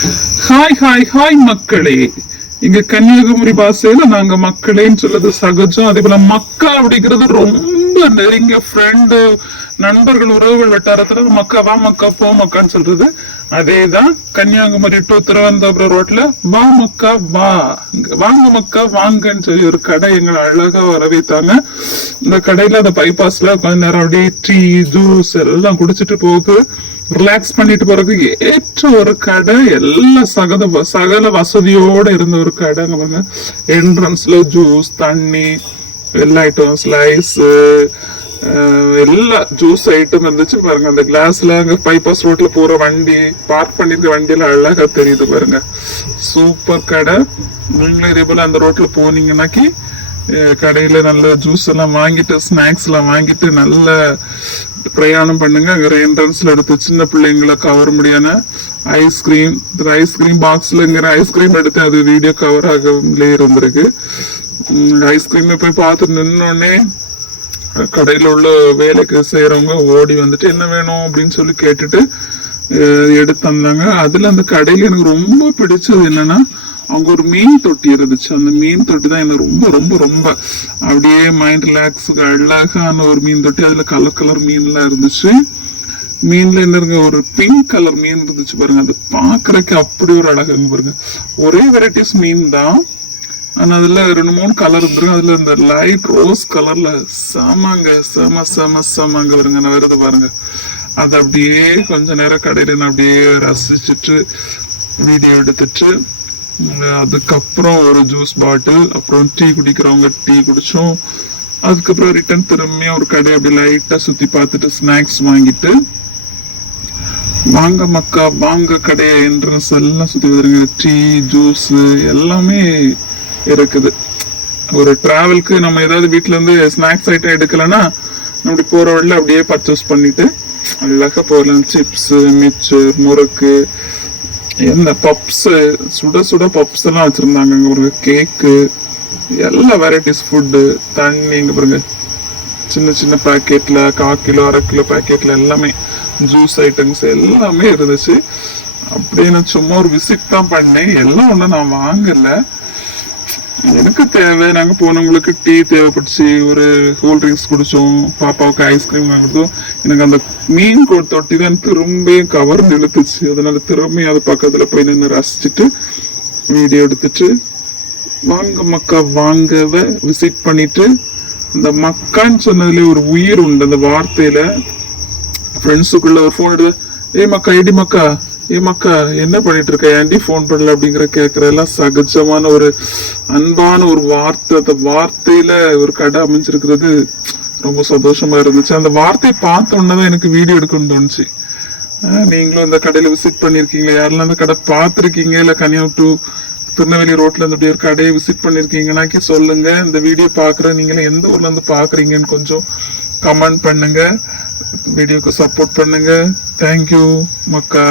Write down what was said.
Hi hi hi மக்களே. இங்க கன்னியாகுமரி பாஷையில நாங்க மக்களேன்னு சொல்றது சகஜம். அதே போல மக்கா அப்படிங்கிறது ரொம்ப நெருங்கிய ஃப்ரெண்டு, நண்பர்கள், உறவுகள் வட்டாரத்துல மக்கா வா மக்கா போ மக்கான்னு சொல்றது. அதேதான் கன்னியாகுமரி டு திருவனந்தபுரம் ரோட்ல வா மக்கா வா, வாங்க மக்கா வாங்கன்னு சொல்லி ஒரு கடை எங்களை அழகா வரவேத்தாங்க. இந்த கடையில அந்த பைபாஸ்ல கொஞ்ச நேரம் அப்படியே டீ ஜூஸ் எல்லாம் குடிச்சிட்டு போகு ரிலாக்ஸ் பண்ணிட்டு போறதுக்கு ஏற்ற ஒரு கடை. எல்லாம் சகல வசதியோட இருந்த ஒரு கடை. பாருங்க, என்ட்ரன்ஸ்ல ஜூஸ், தண்ணி, எல்லா ஐட்டம், ஸ்லைஸ், எல்லா ஜூஸ் ஐட்டம் இருந்துச்சு. பாருங்க, அந்த கிளாஸ்ல அங்க பைபாஸ் ரோட்ல போற வண்டி, பார்க் பண்ணிருக்க வண்டியில அழகா தெரியுது பாருங்க. சூப்பர் கடை. நீங்களும் இதே போல அந்த ரோட்ல போனீங்கன்னாக்கி கடையில நல்ல ஜூஸ் எல்லாம் வாங்கிட்டு, ஸ்நாக்ஸ் எல்லாம் வாங்கிட்டு நல்ல பிரயாணம் பண்ணுங்க. அங்க என்ட்ரன்ஸ்ல எடுத்து சின்ன பிள்ளைங்களை கவர் முடியான ஐஸ்கிரீம், ஐஸ்கிரீம் பாக்ஸ்லங்கிற ஐஸ்கிரீம் எடுத்து அது வீடியோ கவர் ஆகலே இருந்திருக்கு. ஐஸ்கிரீம் போய் பார்த்து நின்னோடனே கடையில உள்ள வேலைக்கு செய்யறவங்க ஓடி வந்துட்டு என்ன வேணும் அப்படின்னு சொல்லி கேட்டுட்டு எடுத்து தந்தாங்க. அதுல அந்த கடையில எனக்கு ரொம்ப பிடிச்சது என்னன்னா, அங்க ஒரு மீன் தொட்டி இருந்துச்சு. அந்த மீன் தொட்டி தான் எனக்கு ரொம்ப ரொம்ப ரொம்ப அப்படியே மைண்ட் ரிலாக்ஸுக்கு அழகான ஒரு மீன் தொட்டி. அதுல கலர் கலர் மீன்லாம் இருந்துச்சு. மீன்ல என்ன, ஒரு பிங்க் கலர் மீன் இருந்துச்சு பாருங்க. அது பாக்குறதுக்கு அப்படி ஒரு அழகுங்க பாருங்க. ஒரே வெரைட்டிஸ் மீன் தான், ஆனா அதுல 2-3 கலர் இருந்துருக்கு. அதுல இந்த லைட் ரோஸ் கலர்ல செமங்க, செம செம செமங்க வருங்க. நான் வருது பாருங்க. அது அப்படியே கொஞ்ச நேரம் கடையில நான் அப்படியே ரசிச்சுட்டு வீடியோ எடுத்துட்டு, அதுக்கப்புறம் ஒரு ஜூஸ் பாட்டில், அப்புறம் டீ குடிக்கிறவங்க டீ குடிச்சோம். அதுக்கப்புறம் ரிட்டர்ன் திரும்பியும் ஒரு கடை அப்படி லைட்டா சுத்தி பார்த்துட்டு ஸ்நாக்ஸ் வாங்கிட்டு, வாங்க மக்கா வாங்க கடை என்ட்ரன்ஸ் எல்லாம் சுத்தி வந்துருங்க. டீ, ஜூஸ் எல்லாமே இருக்குது. ஒரு டிராவலுக்கு நம்ம ஏதாவது வீட்டுல இருந்து ஸ்நாக்ஸ் ஐட்டம் எடுக்கலன்னா அப்படி போற வழியில அப்படியே பர்ச்சேஸ் பண்ணிட்டு அழகா போகலாம். சிப்ஸ், மிச்சர், முறுக்கு, என்ன பப்ஸ், சுட சுட பப்ஸ் எல்லாம் வச்சிருந்தாங்க. அங்க ஒரு கேக்கு, எல்லா வெரைட்டிஸ் ஃபுட்டு, தண்ணி, இங்க பாருங்க சின்ன சின்ன பேக்கெட்ல 1/4 கிலோ 1/2 கிலோ பேக்கெட்ல எல்லாமே ஜூஸ் ஐட்டம்ஸ் எல்லாமே இருந்துச்சு. அப்படியே நான் சும்மா ஒரு விசிட் தான் பண்ணேன். எல்லாம் ஒன்றும் நான் வாங்கல. எனக்கு தேவை, நாங்க போனவங்களுக்கு டீ தேவைப்பட்டுச்சு, ஒரு கூல் ட்ரிங்க்ஸ் குடிச்சோம், பாப்பாவுக்கு ஐஸ்கிரீம் வாங்கிட்டோம். எனக்கு அந்த மீன் தொட்டி தான் திரும்ப கவர்ந்து இழுத்துச்சு. அதனால திரும்பி அது பக்கத்துல போய் நின்று ரசிச்சுட்டு வீடியோ எடுத்துட்டு, வாங்க மக்கா வாங்கவ விசிட் பண்ணிட்டு, இந்த மக்கான்னு சொன்னதுல ஒரு உயிர் உண்டு அந்த வார்த்தையில. ஃப்ரெண்ட்ஸுக்குள்ள ஒரு ஃபோன் எடுத்து, ஏ மக்கா எடி மக்கா, ஏ மக்கா என்ன பண்ணிட்டு இருக்க, ஏன்டி போன் பண்ணல அப்படிங்கிற கேட்கற எல்லாம் சகஜமான ஒரு அன்பான ஒரு வார்த்தை. அந்த வார்த்தையில ஒரு கடை அமைஞ்சிருக்கிறது ரொம்ப சந்தோஷமா இருந்துச்சு. அந்த வார்த்தையை பார்த்த உடனேதான் எனக்கு வீடியோ எடுக்கணும்னு தோணுச்சு. நீங்களும் இந்த கடையில விசிட் பண்ணிருக்கீங்களா? யாரெல்லாம் அந்த கடை பார்த்துருக்கீங்க, இல்ல கன்னியாகுமரி டு திருநெல்வேலி ரோட்ல இருந்து ஒரு கடையை விசிட் பண்ணிருக்கீங்கன்னாக்கி சொல்லுங்க. இந்த வீடியோ பாக்குற நீங்களும் எந்த ஊர்ல இருந்து பாக்குறீங்கன்னு கொஞ்சம் கமெண்ட் பண்ணுங்க. வீடியோக்கு சப்போர்ட் பண்ணுங்க. தேங்க்யூ மக்கா.